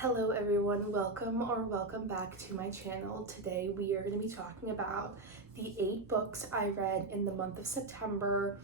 Hello everyone, welcome back to my channel. Today we are going to be talking about the 8 books I read in the month of September.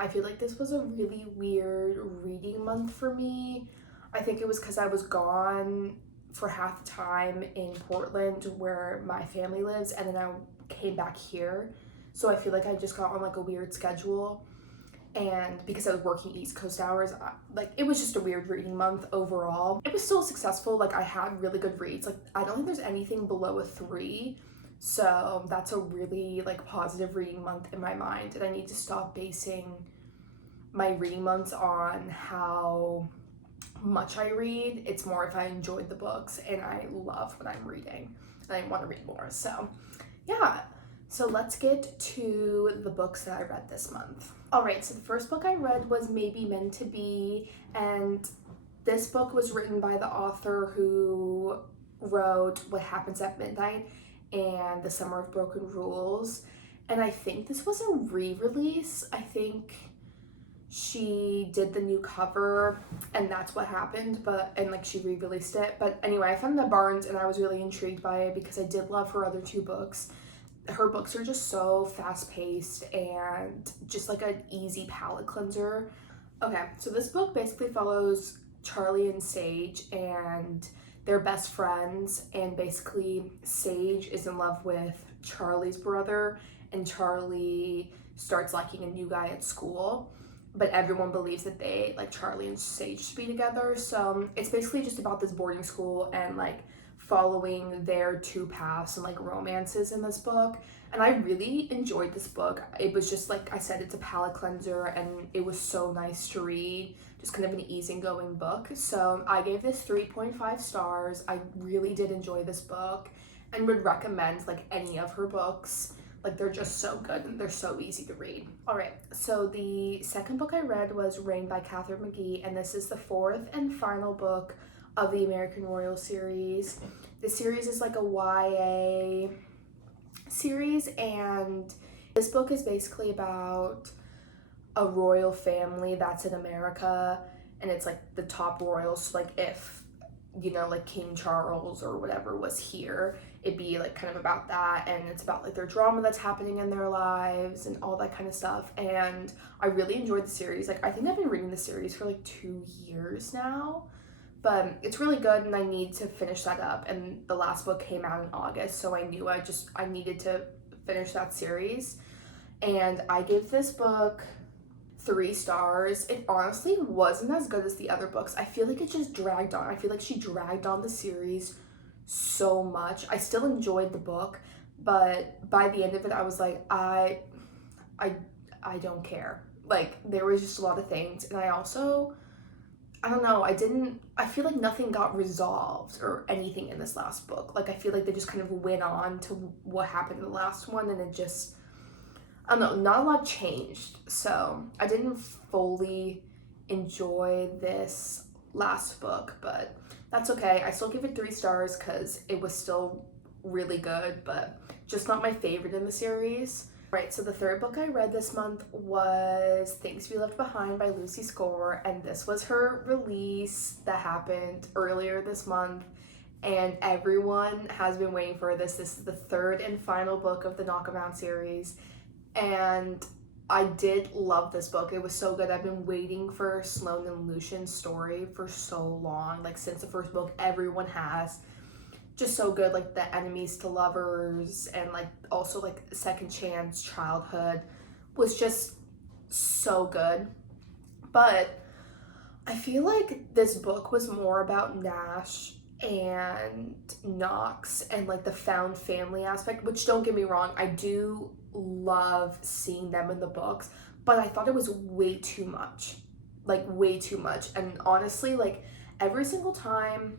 I feel like this was a really weird reading month for me. I think it was because I was gone for half the time in Portland where my family lives, and then I came back here. So I feel like I just got on like a weird schedule. And because I was working East Coast hours, it was just a weird reading month overall. It was still successful. Like, I had really good reads. Like, I don't think there's anything below a 3, so that's a really like positive reading month in my mind. And I need to stop basing my reading months on how much I read. It's more if I enjoyed the books and I love what I'm reading and I want to read more. So yeah, so let's get to the books that I read this month. All right, so the first book I read was Maybe Meant to Be, and this book was written by the author who wrote What Happens at Midnight and The Summer of Broken Rules. And I think this was a re-release. I think she did the new cover and that's what happened, and she re-released it. But anyway, I found it at Barnes and I was really intrigued by it because I did love her other 2 books. Her books are just so fast-paced and just like an easy palate cleanser. Okay, so this book basically follows Charlie and Sage, and they're best friends, and basically Sage is in love with Charlie's brother, and Charlie starts liking a new guy at school, but everyone believes that Charlie and Sage should be together. So it's basically just about this boarding school and following their 2 paths and romances in this book. And I really enjoyed this book. It was just, like I said, it's a palate cleanser and it was so nice to read. Just kind of an easygoing book. So I gave this 3.5 stars. I really did enjoy this book and would recommend any of her books. They're just so good and they're so easy to read. All right, so the second book I read was Rain by Katharine McGee, and this is the 4th and final book of the American Royal series. The series is like a YA series, and this book is basically about a royal family that's in America, and it's the top royals. So if King Charles or whatever was here, it'd be kind of about that, and it's about their drama that's happening in their lives and all that kind of stuff. And I really enjoyed the series. I think I've been reading the series for 2 years now, but it's really good and I need to finish that up. And the last book came out in August, so I knew I needed to finish that series. And I gave this book 3 stars. It honestly wasn't as good as the other books. I feel like it just dragged on. I feel like she dragged on the series so much. I still enjoyed the book, but by the end of it, I was like, I don't care. There was just a lot of things, and I don't know, I feel like nothing got resolved or anything in this last book. I feel like they just kind of went on to what happened in the last one, and it just, I don't know, not a lot changed. So I didn't fully enjoy this last book, but that's okay. I still give it 3 stars because it was still really good, but just not my favorite in the series. Right, so the 3rd book I read this month was Things We Left Behind by Lucy Score, and this was her release that happened earlier this month, and everyone has been waiting for this. This is the 3rd and final book of the Knockabout series, and I did love this book. It was so good. I've been waiting for Sloane and Lucian's story for so long, since the first book. Everyone has. Just so good, the enemies to lovers, and also second chance childhood was just so good. But I feel like this book was more about Nash and Knox and the found family aspect, which, don't get me wrong, I do love seeing them in the books, but I thought it was way too much. Way too much. And honestly, every single time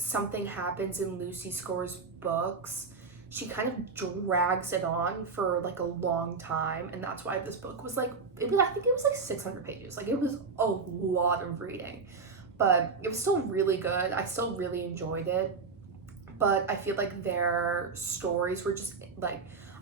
something happens in Lucy Score's books, she kind of drags it on for a long time, and that's why this book was I think it was 600 pages. It was a lot of reading, but it was still really good. I still really enjoyed it, but I feel their stories were just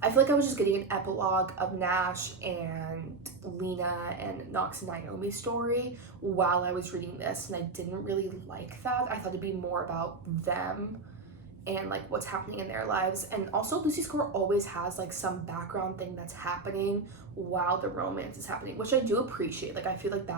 I feel like I was just getting an epilogue of Nash and Lena and Nox and Naomi's story while I was reading this, and I didn't really like that. I thought it'd be more about them and like what's happening in their lives. And also Lucy Score always has like some background thing that's happening while the romance is happening, which I do appreciate. Like I feel like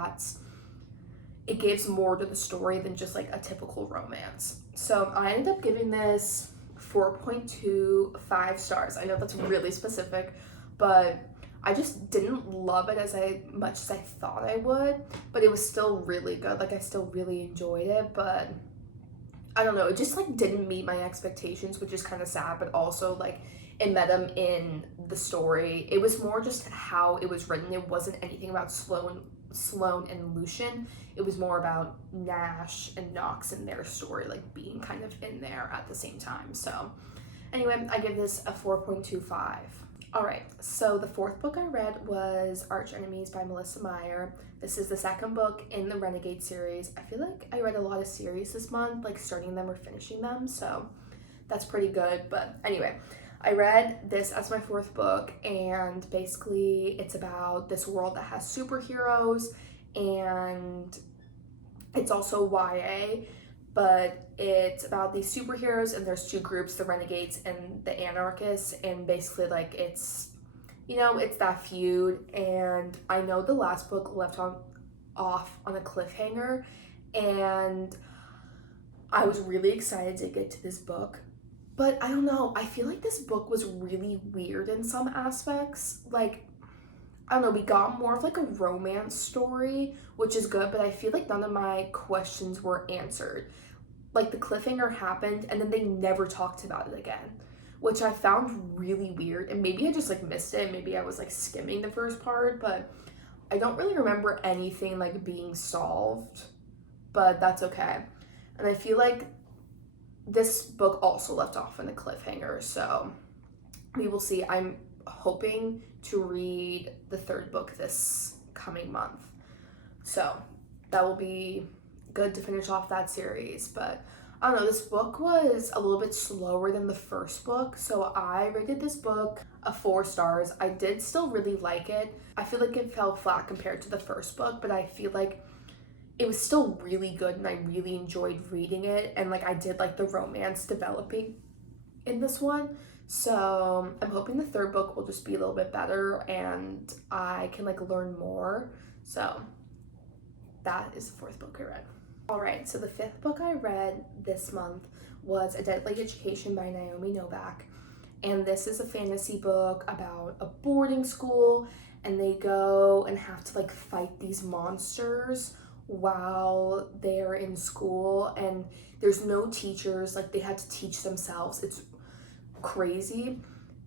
it gives more to the story than just like a typical romance. So I ended up giving this 4.25 stars. I know that's really specific, but I just didn't love it as much as I thought I would, but it was still really good. Like I still really enjoyed it, but I don't know, it just like didn't meet my expectations, which is kind of sad, but also like it met them in the story. It was more just how it was written. It wasn't anything about Sloane and Lucian. It was more about Nash and Nox and their story, like being kind of in there at the same time. So anyway, I give this a 4.25. All right, so the fourth book I read was Arch Enemies by Melissa Meyer. This is the second book in the Renegade series. I feel like I read a lot of series this month, like starting them or finishing them, so that's pretty good. But anyway, I read this as my fourth book, and basically it's about this world that has superheroes, and it's also YA, but it's about these superheroes, and there's two groups, the Renegades and the Anarchists, and basically like it's that feud. And I know the last book left off on a cliffhanger, and I was really excited to get to this book. But I don't know, I feel like this book was really weird in some aspects. Like, I don't know, we got more of like a romance story, which is good, but I feel like none of my questions were answered. Like the cliffhanger happened and then they never talked about it again, which I found really weird. And maybe I just like missed it. Maybe I was like skimming the first part, but I don't really remember anything like being solved, but that's okay. And I feel like this book also left off in a cliffhanger, so we will see. I'm hoping to read the third book this coming month, so that will be good to finish off that series. But I don't know, this book was a little bit slower than the first book, so I rated this book a 4 stars. I did still really like it. I feel like it fell flat compared to the first book, but I feel like it was still really good and I really enjoyed reading it, and like I did like the romance developing in this one. So I'm hoping the third book will just be a little bit better and I can like learn more. So that is the fourth book I read. All right, so the fifth book I read this month was A Deadly Education by Naomi Novak. And this is a fantasy book about a boarding school, and they go and have to like fight these monsters while they're in school, and there's no teachers, like they had to teach themselves. It's crazy.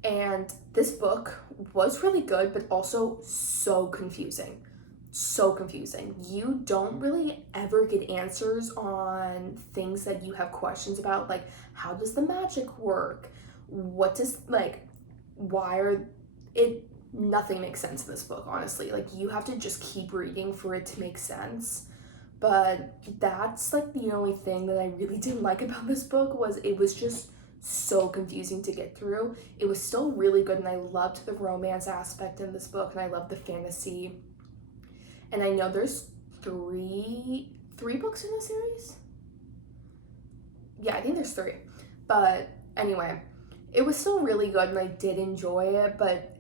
And this book was really good, but also so confusing. You don't really ever get answers on things that you have questions about, like how does the magic work, what does like why are it nothing makes sense in this book, honestly. Like you have to just keep reading for it to make sense. But that's like the only thing that I really didn't like about this book, was it was just so confusing to get through. It was still really good, and I loved the romance aspect in this book, and I loved the fantasy. And I know there's three books in the series. Yeah, I think there's 3. But anyway, it was still really good and I did enjoy it, but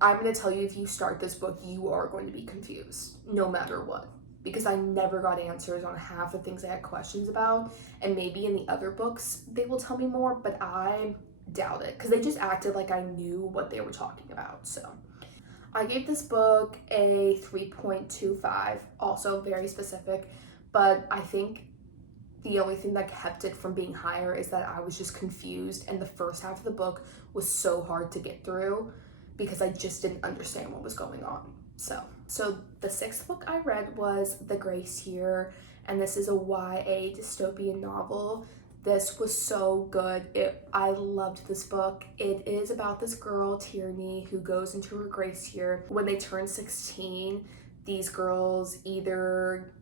I'm going to tell you, if you start this book, you are going to be confused no matter what, because I never got answers on half the things I had questions about. And maybe in the other books they will tell me more, but I doubt it, because they just acted like I knew what they were talking about. So I gave this book a 3.25, also very specific, but I think the only thing that kept it from being higher is that I was just confused, and the first half of the book was so hard to get through because I just didn't understand what was going on. So the 6th book I read was The Grace Year, and this is a YA dystopian novel. This was so good. I loved this book. It is about this girl, Tierney, who goes into her grace year. When they turn 16, these girls either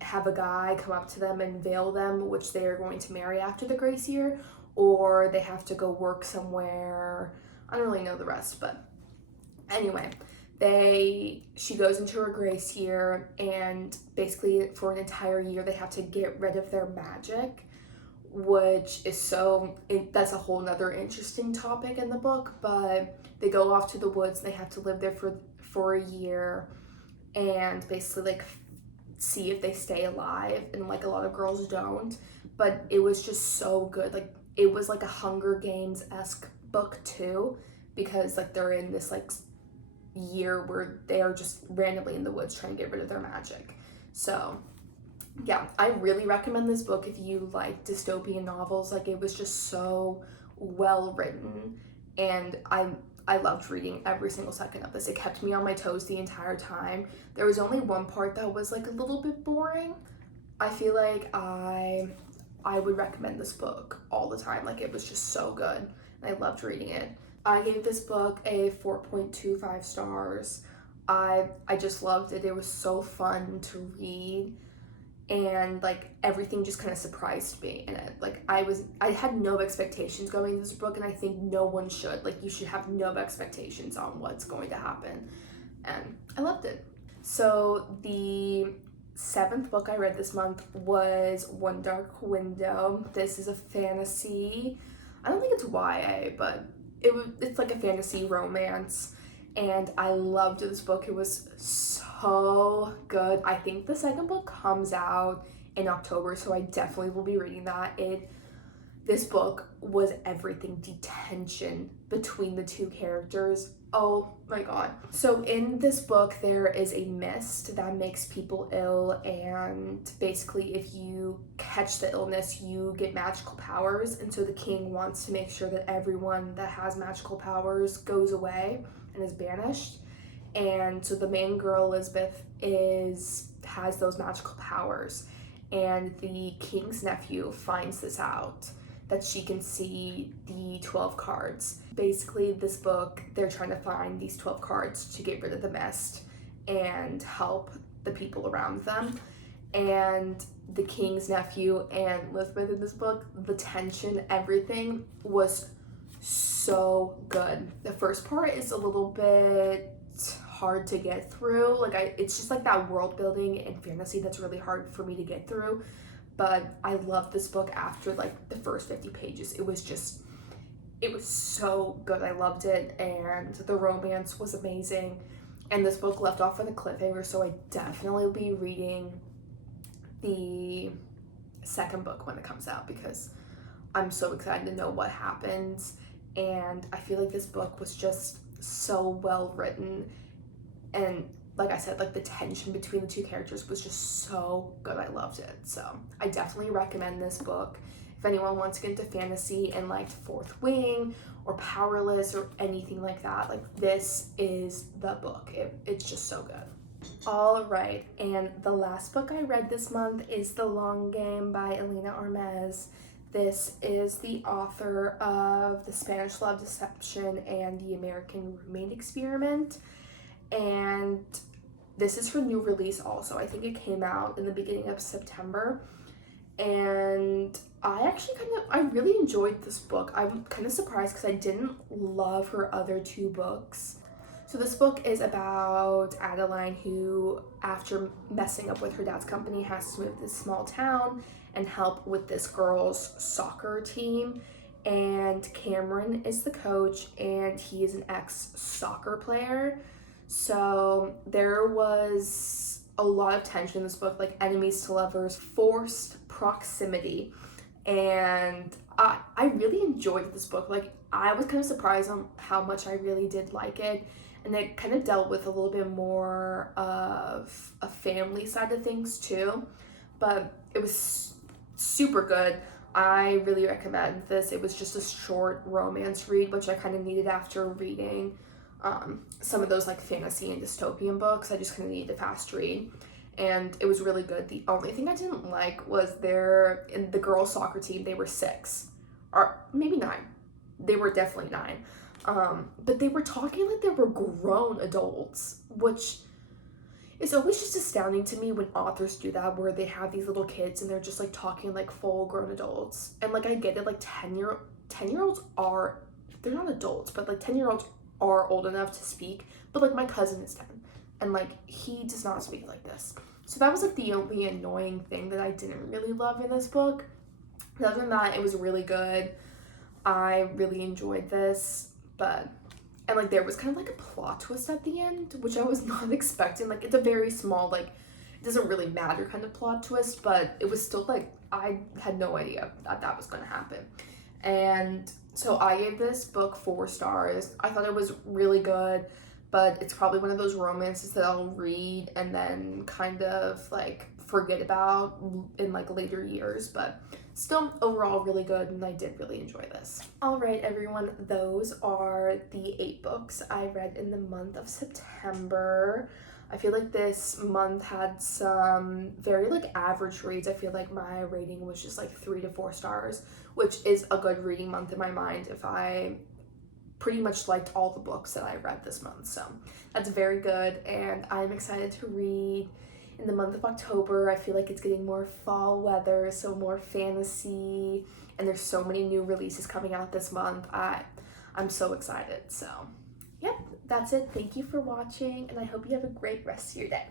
have a guy come up to them and veil them, which they are going to marry after the grace year, or they have to go work somewhere I don't really know the rest, but anyway, she goes into her grace year, and basically for an entire year they have to get rid of their magic, which is that's a whole nother interesting topic in the book. But they go off to the woods and they have to live there for a year and basically like see if they stay alive, and like a lot of girls don't. But it was just so good. Like it was like a Hunger Games-esque book too, because like they're in this like year where they are just randomly in the woods trying to get rid of their magic. So yeah, I really recommend this book if you like dystopian novels. Like it was just so well written, and I loved reading every single second of this. It kept me on my toes the entire time. There was only one part that was like a little bit boring. I feel like I would recommend this book all the time. Like it was just so good, and I loved reading it. I gave this book a 4.25 stars. I just loved it. It was so fun to read, and like everything just kind of surprised me in it. Like I had no expectations going into this book, and I think no one should. Like you should have no expectations on what's going to happen, and I loved it. So the 7th book I read this month was One Dark Window. This is a fantasy. I don't think it's YA, but it's like a fantasy romance, and I loved this book. It was so good. I think the 2nd book comes out in October, so I definitely will be reading that. This book was everything. The tension between the two characters, oh my god. So in this book there is a mist that makes people ill, and basically if you catch the illness you get magical powers, and so the king wants to make sure that everyone that has magical powers goes away and is banished. And so the main girl, Elizabeth, has those magical powers, and the king's nephew finds this out, that she can see the 12 cards. Basically, this book, they're trying to find these 12 cards to get rid of the mist and help the people around them. And the king's nephew and Elizabeth in this book, the tension, everything was so good. The first part is a little bit hard to get through. Like it's just like that world building and fantasy that's really hard for me to get through. But I loved this book after like the first 50 pages. It was so good. I loved it, and the romance was amazing. And this book left off with a cliffhanger, so I definitely will be reading the 2nd book when it comes out, because I'm so excited to know what happens. And I feel like this book was just so well written, and like I said, like the tension between the two characters was just so good. I loved it. So I definitely recommend this book. If anyone wants to get into fantasy and like Fourth Wing or Powerless or anything like that, like this is the book. It's just so good. All right, and the last book I read this month is The Long Game by Elena Armez. This is the author of The Spanish Love Deception and The American Roommate Experiment. And this is her new release also. I think it came out in the beginning of September. And I really enjoyed this book. I'm kind of surprised because I didn't love her other 2 books. So this book is about Adeline, who, after messing up with her dad's company, has to move to this small town and help with this girls' soccer team. And Cameron is the coach, and he is an ex-soccer player. So there was a lot of tension in this book, like enemies to lovers, forced proximity, and I really enjoyed this book. Like I was kind of surprised on how much I really did like it, and it kind of dealt with a little bit more of a family side of things too, but it was super good. I really recommend this. It was just a short romance read, which I kind of needed after reading some of those like fantasy and dystopian books. I just kind of needed a fast read, and it was really good. The only thing I didn't like was in the girls soccer team, they were 6 or maybe 9. They were definitely 9, but they were talking like they were grown adults, which is always just astounding to me when authors do that, where they have these little kids and they're just like talking like full grown adults. And like I get it, like 10-year-olds are they're not adults, but like 10-year-olds are old enough to speak, but like my cousin is 10 and like he does not speak like this. So that was like the only annoying thing that I didn't really love in this book. Other than that, it was really good. I really enjoyed this, and like there was kind of like a plot twist at the end, which I was not expecting. Like it's a very small, like it doesn't really matter kind of plot twist, but it was still like I had no idea that was going to happen. And so I gave this book 4 stars. I thought it was really good, but it's probably one of those romances that I'll read and then kind of like forget about in like later years, but still overall really good, and I did really enjoy this. All right, everyone, those are the 8 books I read in the month of September. I feel like this month had some very like average reads. I feel like my rating was just like 3 to 4 stars, which is a good reading month in my mind if I pretty much liked all the books that I read this month. So that's very good, and I'm excited to read in the month of October. I feel like it's getting more fall weather, so more fantasy, and there's so many new releases coming out this month. I'm so excited. So yep, that's it. Thank you for watching, and I hope you have a great rest of your day.